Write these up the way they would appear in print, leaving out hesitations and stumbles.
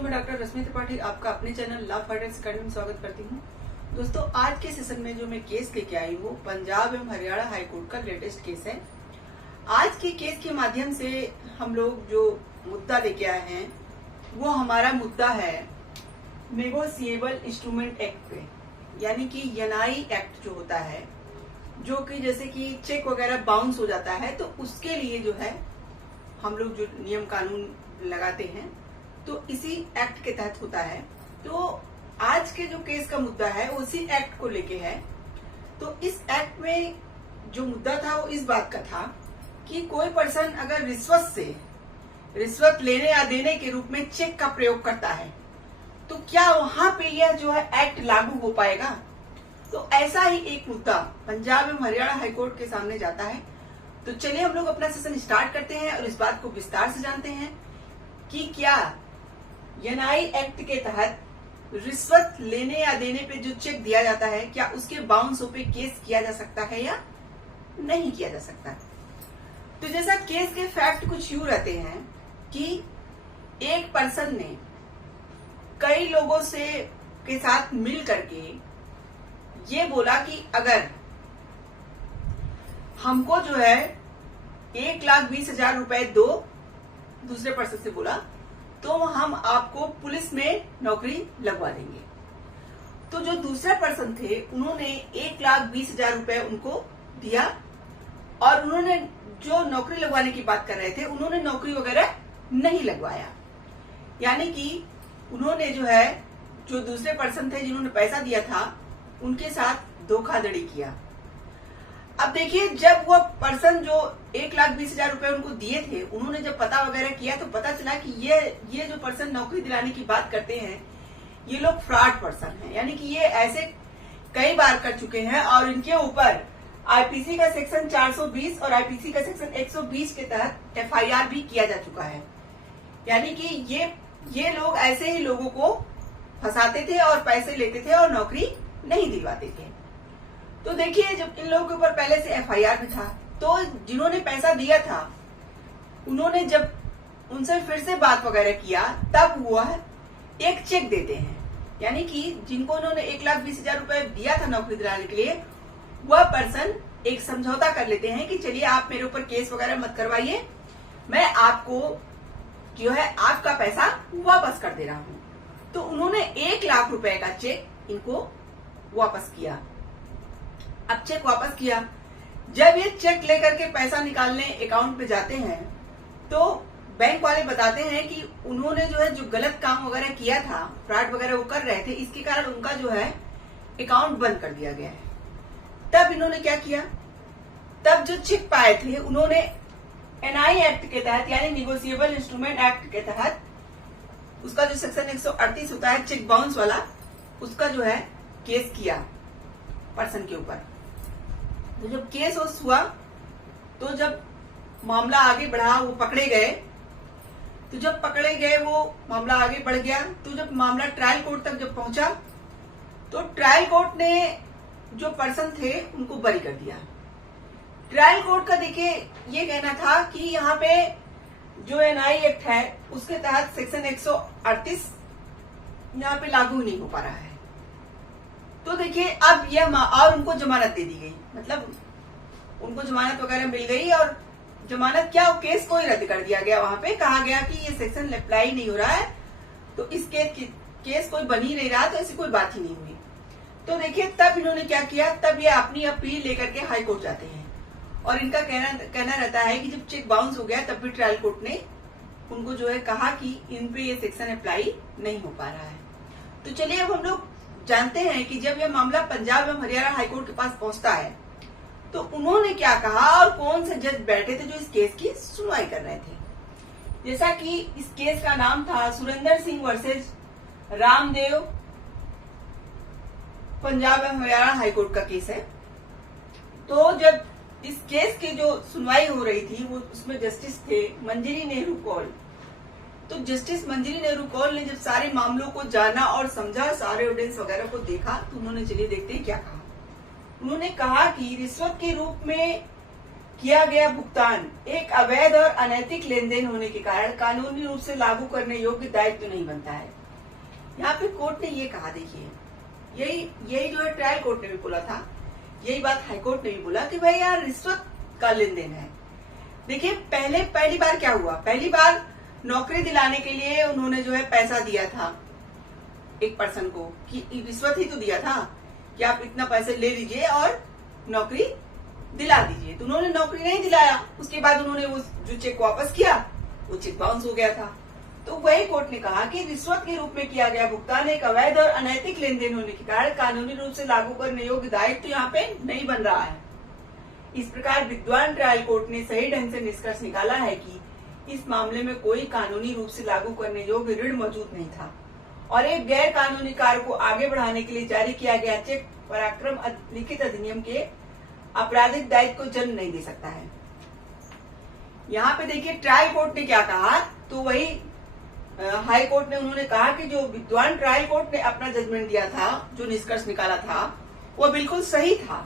दोस्तों, मैं डॉक्टर रश्मि त्रिपाठी आपका अपने चैनल लॉ फाइटर्स अकेडमी में स्वागत करती हूँ। दोस्तों, आज के सेशन में जो मैं केस लेके आई हूँ पंजाब एवं हरियाणा हाईकोर्ट का लेटेस्ट केस है। आज के केस के माध्यम से हम लोग जो मुद्दा लेके आए हैं वो हमारा मुद्दा है नेगोशिएबल इंस्ट्रूमेंट एक्ट पे, यानी कि एनआई एक्ट जो होता है, जो कि जैसे कि चेक वगैरह बाउंस हो जाता है तो उसके लिए जो है हम लोग जो नियम कानून लगाते हैं तो इसी एक्ट के तहत होता है। तो आज के जो केस का मुद्दा है उसी एक्ट को लेके है। तो इस एक्ट में जो मुद्दा था वो इस बात का था कि कोई पर्सन अगर रिश्वत लेने या देने के रूप में चेक का प्रयोग करता है तो क्या वहां पे यह जो है एक्ट लागू हो पाएगा। तो ऐसा ही एक मुद्दा पंजाब एवं हरियाणा हाईकोर्ट के सामने जाता है। तो चलिए हम लोग अपना सेशन स्टार्ट करते हैं और इस बात को विस्तार से जानते हैं कि क्या एनआई एक्ट के तहत रिश्वत लेने या देने पे जो चेक दिया जाता है क्या उसके बाउंसों पे केस किया जा सकता है या नहीं किया जा सकता। तो जैसा केस के फैक्ट कुछ यूं रहते हैं कि एक पर्सन ने कई लोगों से के साथ मिल करके ये बोला कि अगर हमको जो है 1,20,000 रुपए दो, दूसरे पर्सन से बोला तो हम आपको पुलिस में नौकरी लगवा देंगे। तो जो दूसरे पर्सन थे उन्होंने 1,20,000 रुपए उनको दिया और उन्होंने जो नौकरी लगवाने की बात कर रहे थे उन्होंने नौकरी वगैरह नहीं लगवाया, यानी कि उन्होंने जो है जो दूसरे पर्सन थे जिन्होंने पैसा दिया था उनके साथ धोखाधड़ी किया। अब देखिए, जब वो पर्सन जो 1,20,000 रुपए उनको दिए थे उन्होंने जब पता वगैरह किया तो पता चला कि ये जो पर्सन नौकरी दिलाने की बात करते हैं ये लोग फ्रॉड पर्सन हैं, यानी कि ये ऐसे कई बार कर चुके हैं और इनके ऊपर आईपीसी का सेक्शन 420 और आईपीसी का सेक्शन 120 के तहत एफआईआर भी किया जा चुका है। यानी कि ये लोग ऐसे ही लोगों को फंसाते थे और पैसे लेते थे और नौकरी नहीं दिलवाते थे। तो देखिए, जब इन लोगों के ऊपर पहले से एफआईआर भी था तो जिन्होंने पैसा दिया था उन्होंने जब उनसे फिर से बात वगैरह किया तब वो एक चेक देते हैं, यानी कि जिनको उन्होंने 1,20,000 रुपए दिया था नौकरी दिलाने के लिए वह पर्सन एक समझौता कर लेते हैं कि चलिए आप मेरे ऊपर केस वगैरह मत करवाइए, मैं आपको जो है आपका पैसा वापस कर दे रहा हूं। तो उन्होंने 1,00,000 रुपए का चेक इनको वापस किया। अब चेक वापस किया, जब ये चेक लेकर के पैसा निकालने अकाउंट पे जाते हैं तो बैंक वाले बताते हैं कि उन्होंने जो है जो गलत काम वगैरह किया था, फ्रॉड वगैरह वो कर रहे थे, इसके कारण उनका जो है अकाउंट बंद कर दिया गया है। तब इन्होंने क्या किया, तब जो चेक पाए थे उन्होंने एनआई एक्ट के तहत यानी नेगोशिएबल इंस्ट्रूमेंट एक्ट के तहत उसका जो सेक्शन 138 होता है चेक बाउंस वाला, उसका जो है केस किया पर्सन के ऊपर। तो जब केस हुआ तो जब मामला आगे बढ़ा वो पकड़े गए, तो जब पकड़े गए वो मामला आगे बढ़ गया। तो जब मामला ट्रायल कोर्ट तक जब पहुंचा तो ट्रायल कोर्ट ने जो पर्सन थे उनको बरी कर दिया। ट्रायल कोर्ट का देखिए ये कहना था कि यहाँ पे जो एनआई एक्ट है उसके तहत सेक्शन 138 यहाँ पे लागू नहीं हो पा रहा है। तो देखिए अब यह और उनको जमानत दे दी गई, मतलब उनको जमानत वगैरह मिल गई और जमानत क्या केस को ही रद्द कर दिया गया। वहां पे कहा गया कि ये सेक्शन अप्लाई नहीं हो रहा है, तो इस केस कोई बन ही नहीं रहा, तो ऐसी कोई बात ही नहीं हुई। तो देखिए तब इन्होंने क्या किया, तब ये अपनी अपील लेकर के हाई कोर्ट जाते हैं और इनका कहना रहता है कि जब चेक बाउंस हो गया तब भी ट्रायल कोर्ट ने उनको जो है कहा कि इन पे ये सेक्शन अप्लाई नहीं हो पा रहा है। तो चलिए अब हम लोग जानते हैं कि जब यह मामला पंजाब एवं हरियाणा हाईकोर्ट के पास पहुंचता है तो उन्होंने क्या कहा और कौन से जज बैठे थे जो इस केस की सुनवाई कर रहे थे। जैसा कि इस केस का नाम था सुरेंद्र सिंह वर्सेज रामदेव, पंजाब एवं हरियाणा हाईकोर्ट का केस है। तो जब इस केस की जो सुनवाई हो रही थी वो उसमें जस्टिस थे मंजरी नेहरू कौल। तो जस्टिस मंजरी नेहरू कौल ने जब सारे मामलों को जाना और समझा, सारे एविडेंस वगैरह को देखा, तो उन्होंने चलिए देखते हैं क्या कहा। उन्होंने कहा कि रिश्वत के रूप में किया गया भुगतान एक अवैध और अनैतिक लेन देन होने के कारण कानूनी रूप से लागू करने योग्य दायित्व नहीं बनता है। यहाँ पे कोर्ट ने ये कहा, देखिए यही जो है ट्रायल कोर्ट ने भी बोला था, यही बात हाई कोर्ट ने भी बोला कि भाई यार रिश्वत का लेन देन है। देखिए पहली बार क्या हुआ, पहली बार नौकरी दिलाने के लिए उन्होंने जो है पैसा दिया था एक पर्सन को, कि रिश्वत ही तो दिया था कि आप इतना पैसे ले लीजिए और नौकरी दिला दीजिए। तो उन्होंने नौकरी नहीं दिलाया, उसके बाद उन्होंने वो जो चेक वापस किया वो चेक बाउंस हो गया था। तो वही कोर्ट ने कहा कि रिश्वत के रूप में किया गया भुगतान एक अवैध और अनैतिक लेन देन होने के कारण कानूनी रूप से लागू करने योग्य दायित्व यहाँ पे नहीं बन रहा है। इस प्रकार विद्वान ट्रायल कोर्ट ने सही ढंग से निष्कर्ष निकाला है कि इस मामले में कोई कानूनी रूप से लागू करने योग्य ऋण मौजूद नहीं था और एक गैर कानूनी कार्य को आगे बढ़ाने के लिए जारी किया गया चेक पराक्रम लिखित अधिनियम के आपराधिक दायित्व को जन्म नहीं दे सकता है। यहाँ पे देखिए ट्रायल कोर्ट ने क्या कहा, तो वही हाई कोर्ट ने उन्होंने कहा कि जो विद्वान ट्रायल कोर्ट ने अपना जजमेंट दिया था, जो निष्कर्ष निकाला था, वो बिल्कुल सही था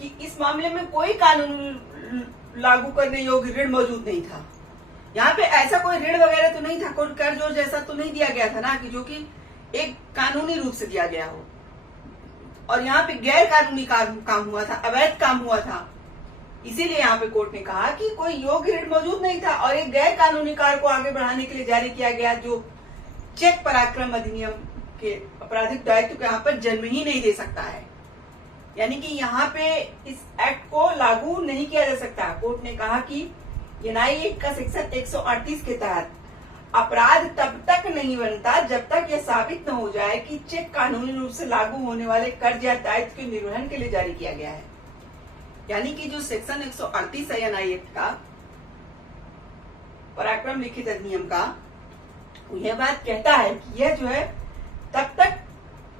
कि इस मामले में कोई कानून लागू करने योग्य ऋण मौजूद नहीं था। यहाँ पे ऐसा कोई ऋण वगैरह तो नहीं था, कोई कर्ज और जैसा तो नहीं दिया गया था ना, कि जो कि एक कानूनी रूप से दिया गया हो। और यहाँ पे गैर कानूनी काम हुआ था, अवैध काम हुआ था। इसीलिए यहाँ पे कोर्ट ने कहा कि कोई योग्य ऋण मौजूद नहीं था और एक गैर कानूनी कार्य को आगे बढ़ाने के लिए जारी किया गया जो चेक पराक्रम अधिनियम के आपराधिक दायित्व को यहाँ पर जन्म ही नहीं दे सकता है। यानी कि यहाँ पे इस एक्ट को लागू नहीं किया जा सकता। कोर्ट ने कहा कि एनआई एक्ट का सेक्शन 138 के तहत अपराध तब तक नहीं बनता जब तक यह साबित न हो जाए कि चेक कानूनी रूप से लागू होने वाले कर्ज या दायित्व के निर्वहन के लिए जारी किया गया है। यानी कि जो सेक्शन 138 है एनआई एक्ट का पराक्रम लिखित अधिनियम का, यह बात कहता है कि यह जो है तब तक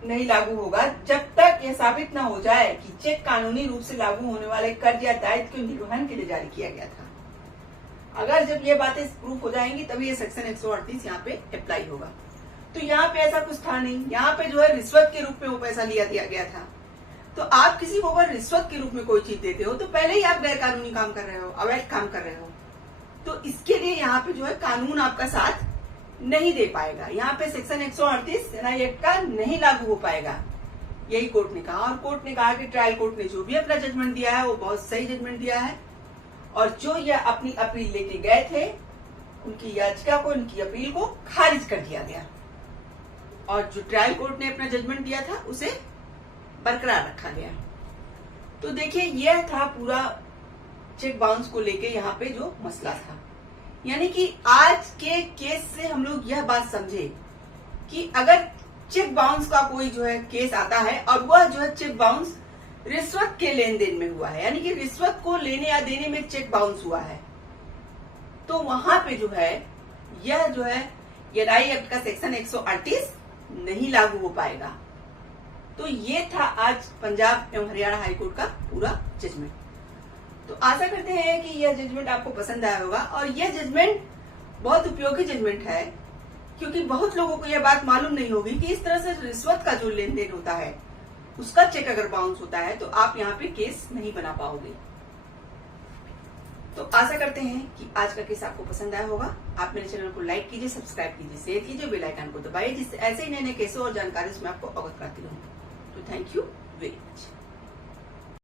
नहीं लागू होगा जब तक यह साबित न हो जाए कि चेक कानूनी रूप से लागू होने वाले कर्ज या दायित्व के निर्वहन के लिए जारी किया गया था। अगर जब ये बातें प्रूफ हो जाएंगी तभी ये सेक्शन 138 यहाँ पे अप्लाई होगा। तो यहाँ पे ऐसा कुछ था नहीं, यहाँ पे जो है रिश्वत के रूप में वो पैसा लिया दिया गया था। तो आप किसी को अगर रिश्वत के रूप में कोई चीज देते हो तो पहले ही आप गैर कानूनी काम कर रहे हो, अवैध काम कर रहे हो। तो इसके लिए यहाँ पे जो है कानून आपका साथ नहीं दे पाएगा। यहाँ पे सेक्शन 138 एनआई एक्ट का नहीं लागू हो पाएगा, यही कोर्ट ने कहा। और कोर्ट ने कहा कि ट्रायल कोर्ट ने जो भी अपना जजमेंट दिया है वो बहुत सही जजमेंट दिया है और जो यह अपनी अपील लेके गए थे उनकी याचिका को, उनकी अपील को खारिज कर दिया गया और जो ट्रायल कोर्ट ने अपना जजमेंट दिया था उसे बरकरार रखा गया। तो देखिए यह था पूरा चेक बाउंस को लेके यहाँ पे जो मसला था। यानी कि आज के केस से हम लोग यह बात समझे कि अगर चेक बाउंस का कोई जो है केस आता है और वह जो है चेक बाउंस रिश्वत के लेन देन में हुआ है, यानी कि रिश्वत को लेने या देने में चेक बाउंस हुआ है, तो वहां पे जो है यह जो है एनआई एक्ट का सेक्शन 138 नहीं लागू हो पाएगा। तो ये था आज पंजाब एवं हरियाणा हाईकोर्ट का पूरा जजमेंट। तो आशा करते हैं कि यह जजमेंट आपको पसंद आया होगा और यह जजमेंट बहुत उपयोगी जजमेंट है, क्योंकि बहुत लोगों को यह बात मालूम नहीं होगी कि इस तरह से रिश्वत का जो लेन देन होता है उसका चेक अगर बाउंस होता है तो आप यहाँ पे केस नहीं बना पाओगे। तो आशा करते हैं कि आज का केस आपको पसंद आया होगा। आप मेरे चैनल को लाइक कीजिए, सब्सक्राइब कीजिए, शेयर कीजिए, बेल आइकन को दबाइए, जिससे ऐसे ही नए नए केसों और जानकारी उसमें आपको अवगत कराती रहूंगी। तो थैंक यू वेरी मच।